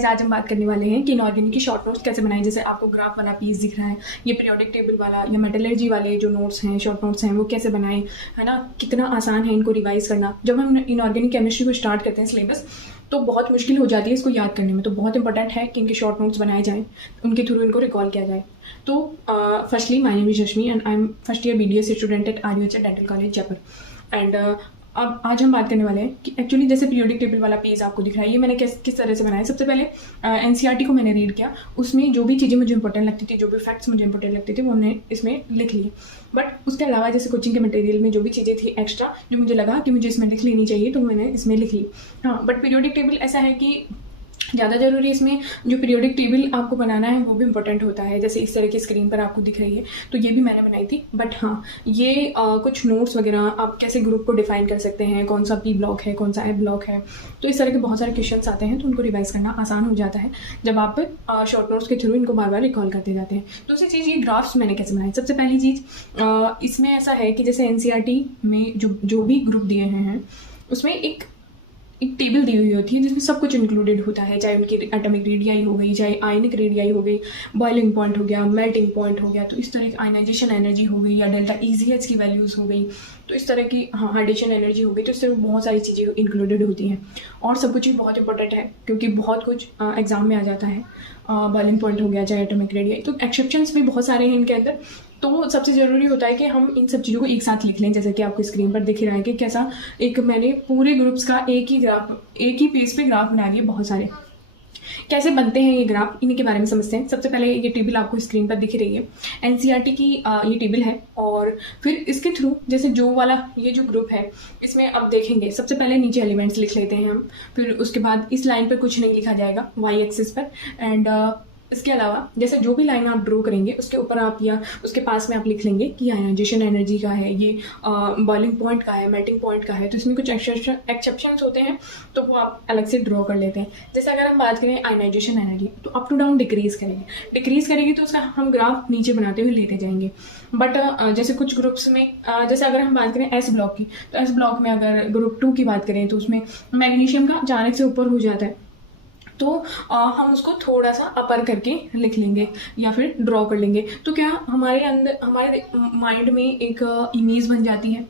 Guys आज हम बात करने वाले हैं कि इनऑर्गेनिक की शॉर्ट नोट्स कैसे बनाएं। जैसे आपको ग्राफ वाला पीस दिख रहा है, ये पीरियोडिक टेबल वाला या मेटलर्जी वाले जो नोट्स हैं, शॉर्ट नोट्स हैं, वो कैसे बनाएं, है ना। कितना आसान है इनको रिवाइज करना। जब हम इनऑर्गेनिक केमिस्ट्री को स्टार्ट करते हैं सिलेबस, तो बहुत मुश्किल हो जाती है इसको याद करने में। तो बहुत इंपॉर्टेंट है कि इनके शॉर्ट नोट्स बनाए जाएँ, उनके थ्रू इनको रिकॉल किया जाए। तो firstly my name is Rashmi and I am first year BDS student at RUH dental college Jaipur. And अब आज हम बात करने वाले हैं कि एक्चुअली जैसे पीरियोडिक टेबल वाला पेज आपको दिख रहा है, ये मैंने किस तरह से बनाया। सबसे पहले NCERT को मैंने रीड किया, उसमें जो भी चीज़ें मुझे इंपॉर्टेंट लगती थी, जो भी फैक्ट्स मुझे इंपॉर्टेंट लगते थे, वो हमने इसमें लिख लिए। बट उसके अलावा जैसे कोचिंग के मटेरियल में जो भी चीज़ें थी एक्स्ट्रा, जो मुझे लगा कि मुझे इसमें लिख लेनी चाहिए, तो मैंने इसमें लिख ली। हाँ, बट पीरियोडिक टेबल ऐसा है कि ज़्यादा ज़रूरी इसमें जो पीरियोडिक टेबल आपको बनाना है वो भी इंपॉर्टेंट होता है। जैसे इस तरह की स्क्रीन पर आपको दिख रही है, तो ये भी मैंने बनाई थी। बट हाँ, ये कुछ नोट्स वगैरह आप कैसे ग्रुप को डिफाइन कर सकते हैं, कौन सा P ब्लॉक है, कौन सा A ब्लॉक है, तो इस तरह के बहुत सारे क्वेश्चंस आते हैं। तो उनको रिवाइज करना आसान हो जाता है जब आप शॉर्ट नोट्स के थ्रू इनको बार बार रिकॉल करते जाते हैं। दूसरी चीज़, ये ग्राफ्स मैंने कैसे बनाए। सबसे पहली चीज़ इसमें ऐसा है कि जैसे NCERT में जो भी ग्रुप दिए हैं उसमें एक टेबल दी हुई होती है जिसमें सब कुछ इंक्लूडेड होता है, चाहे उनकी एटॉमिक रेडियाई हो गई, चाहे आयनिक रेडियाई हो गई, बॉइलिंग पॉइंट हो गया, मेल्टिंग पॉइंट हो गया, तो इस तरह की आयनाइजेशन एनर्जी हो गई या डेल्टा EZH की वैल्यूज़ हो गई, तो इस तरह की हाइड्रेशन एनर्जी हो गई। तो इस तरह बहुत सारी चीज़ें इंक्लूडेड होती हैं। और सब कुछ भी बहुत इंपॉर्टेंट है क्योंकि बहुत कुछ एग्जाम में आ जाता है। बॉइलिंग पॉइंट हो गया, चाहे एटॉमिक रेडियाई, तो एक्सेप्शंस भी बहुत सारे हैं इनके अंदर। तो सबसे ज़रूरी होता है कि हम इन सब चीज़ों को एक साथ लिख लें। जैसे कि आपको स्क्रीन पर दिख रहा है कि कैसा एक मैंने पूरे ग्रुप्स का एक ही पेज पे ग्राफ बना लिए। बहुत सारे कैसे बनते हैं ये ग्राफ, इन्हीं के बारे में समझते हैं। सबसे पहले ये टेबल आपको स्क्रीन पर दिख रही है, NCERT की ये टेबल है। और फिर इसके थ्रू जैसे जो वाला ये जो ग्रुप है, इसमें अब देखेंगे सबसे पहले नीचे एलिमेंट्स लिख लेते हैं हम। फिर उसके बाद इस लाइन पर कुछ नहीं लिखा जाएगा Y एक्सिस पर। एंड इसके अलावा जैसे जो भी लाइन आप ड्रॉ करेंगे उसके ऊपर आप या उसके पास में आप लिख लेंगे कि आयनाइजेशन एनर्जी का है, ये बॉइलिंग पॉइंट का है, मेल्टिंग पॉइंट का है। तो इसमें कुछ एक्सेप्शंस होते हैं, तो वो आप अलग से ड्रॉ कर लेते हैं। जैसे अगर हम बात करें आयनाइजेशन एनर्जी, तो अप टू डाउन डिक्रीज करेगी तो उसका हम ग्राफ नीचे बनाते हुए लेते जाएंगे। बट जैसे कुछ ग्रुप्स में जैसे अगर हम बात करें S ब्लॉक की, तो S ब्लॉक में अगर ग्रुप 2 की बात करें तो उसमें मैग्नीशियम का अचानक से ऊपर हो जाता है, तो हम उसको थोड़ा सा अपर करके लिख लेंगे या फिर ड्रॉ कर लेंगे। तो क्या हमारे अंदर, हमारे माइंड में एक इमेज बन जाती है,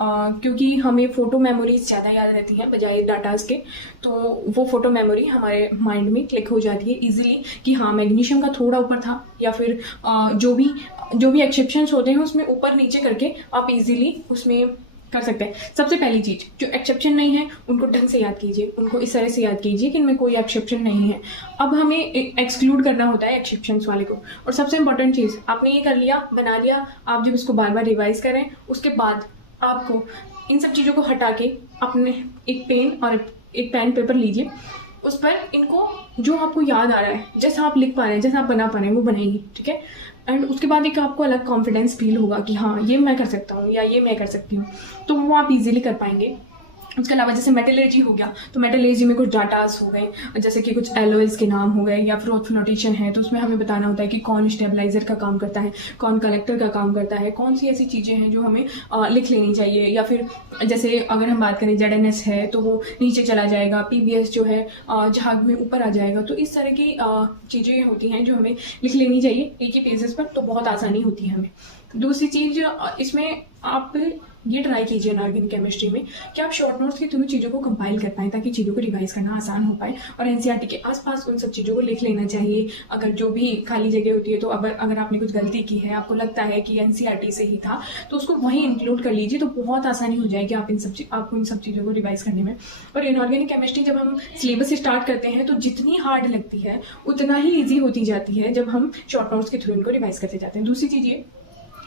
क्योंकि हमें फ़ोटो मेमोरीज ज़्यादा याद रहती हैं बजाय डाटाज के। तो वो फ़ोटो मेमोरी हमारे माइंड में क्लिक हो जाती है इजीली कि हाँ, मैग्नीशियम का थोड़ा ऊपर था, या फिर जो भी एक्सेप्शंस होते हैं उसमें ऊपर नीचे करके आप इजीली उसमें कर सकते हैं। सबसे पहली चीज़, जो एक्सेप्शन नहीं है उनको ढंग से याद कीजिए, उनको इस तरह से याद कीजिए कि इनमें कोई एक्सेप्शन नहीं है। अब हमें एक्सक्लूड करना होता है एक्सेप्शंस वाले को। और सबसे इंपॉर्टेंट चीज़, आपने ये कर लिया, बना लिया, आप जब इसको बार बार रिवाइज करें उसके बाद आपको इन सब चीज़ों को हटा के अपने एक पेन और एक पेन पेपर लीजिए, उस पर इनको जो आपको याद आ रहा है, जैसा आप लिख पा रहे हैं, जैसा आप बना पा रहे हैं, वो बनाइए, ठीक है। एंड उसके बाद एक आपको अलग कॉन्फिडेंस फील होगा कि हाँ, ये मैं कर सकता हूँ या ये मैं कर सकती हूँ, तो वो आप इजीली कर पाएंगे। उसके अलावा जैसे मेटलर्जी हो गया, तो मेटलर्जी में कुछ डाटास हो गए, जैसे कि कुछ एलॉयज के नाम हो गए या फिर फ्लोटेशन है, तो उसमें हमें बताना होता है कि कौन स्टेबलाइजर का काम करता है, कौन कलेक्टर का काम करता है, कौन सी ऐसी चीज़ें हैं जो हमें लिख लेनी चाहिए। या फिर जैसे अगर हम बात करें ZNS है तो वो नीचे चला जाएगा, PBS जो है झाग में ऊपर आ जाएगा। तो इस तरह की चीज़ें होती हैं जो हमें लिख लेनी चाहिए एक ही पेजेस पर, तो बहुत आसानी होती है हमें। दूसरी चीज़, इसमें आप ये ट्राई कीजिए इनऑर्गेनिक केमिस्ट्री में कि आप शॉर्ट नोट्स के थ्रू चीज़ों को कंपाइल कर पाएँ, ताकि चीज़ों को रिवाइज करना आसान हो पाए। और NCERT के आसपास उन सब चीज़ों को लिख लेना चाहिए। अगर जो भी खाली जगह होती है, तो अगर आपने कुछ गलती की है, आपको लगता है कि NCERT से ही था, तो उसको वहीं इंक्लूड कर लीजिए, तो बहुत आसानी हो जाएगी आपको इन सब चीज़ों को रिवाइज करने में। और इनऑर्गेनिक केमिस्ट्री जब हम सिलेबस स्टार्ट करते हैं तो जितनी हार्ड लगती है उतना ही ईजी होती जाती है जब हम शॉर्ट नोट्स के थ्रू इनको रिवाइज करते जाते हैं। दूसरी चीज़ ये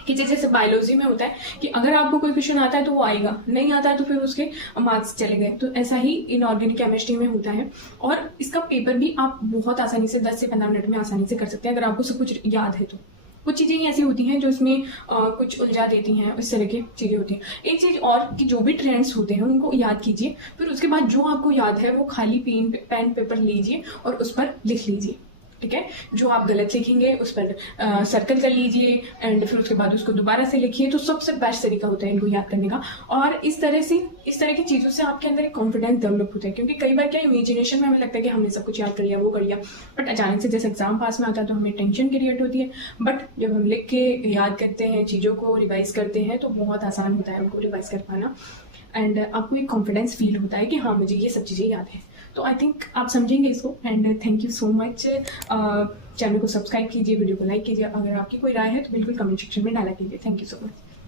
कि जैसे बायोलॉजी में होता है कि अगर आपको कोई क्वेश्चन आता है तो वो आएगा, नहीं आता है तो फिर उसके मार्क्स चले गए, तो ऐसा ही इनऑर्गेनिक केमिस्ट्री में होता है। और इसका पेपर भी आप बहुत आसानी से 10 से 15 मिनट में आसानी से कर सकते हैं अगर आपको सब कुछ याद है। तो कुछ चीज़ें ही ऐसी होती हैं जो इसमें कुछ उलझा देती हैं, इस तरह की चीज़ें होती हैं। एक चीज़ और कि जो भी ट्रेंड्स होते हैं उनको याद कीजिए, फिर उसके बाद जो आपको याद है वो खाली पेन पेपर लीजिए और उस पर लिख लीजिए। ठीक है। जो आप गलत लिखेंगे उस पर सर्कल कर लीजिए एंड फिर उसके बाद उसको दोबारा से लिखिए, तो सबसे बेस्ट तरीका होता है इनको याद करने का। और इस तरह की चीज़ों से आपके अंदर एक कॉन्फिडेंस डेवलप होता है, क्योंकि कई बार क्या इमेजिनेशन में हमें लगता है कि हमने सब कुछ याद कर लिया, वो कर लिया, बट अचानक से जैसे एग्जाम पास में आता है तो हमें टेंशन क्रिएट होती है। बट जब हम लिख के याद करते हैं, चीज़ों को रिवाइज करते हैं, तो बहुत आसान होता है उनको रिवाइज कर पाना एंड आपको एक कॉन्फिडेंस फील होता है कि हाँ मुझे ये सब चीज़ें याद है। तो आई थिंक आप समझेंगे इसको and thank you so much. Channel को सब्सक्राइब कीजिए, वीडियो को लाइक कीजिए, अगर आपकी कोई राय है तो बिल्कुल कमेंट सेक्शन में डाला कीजिए। Thank you so much.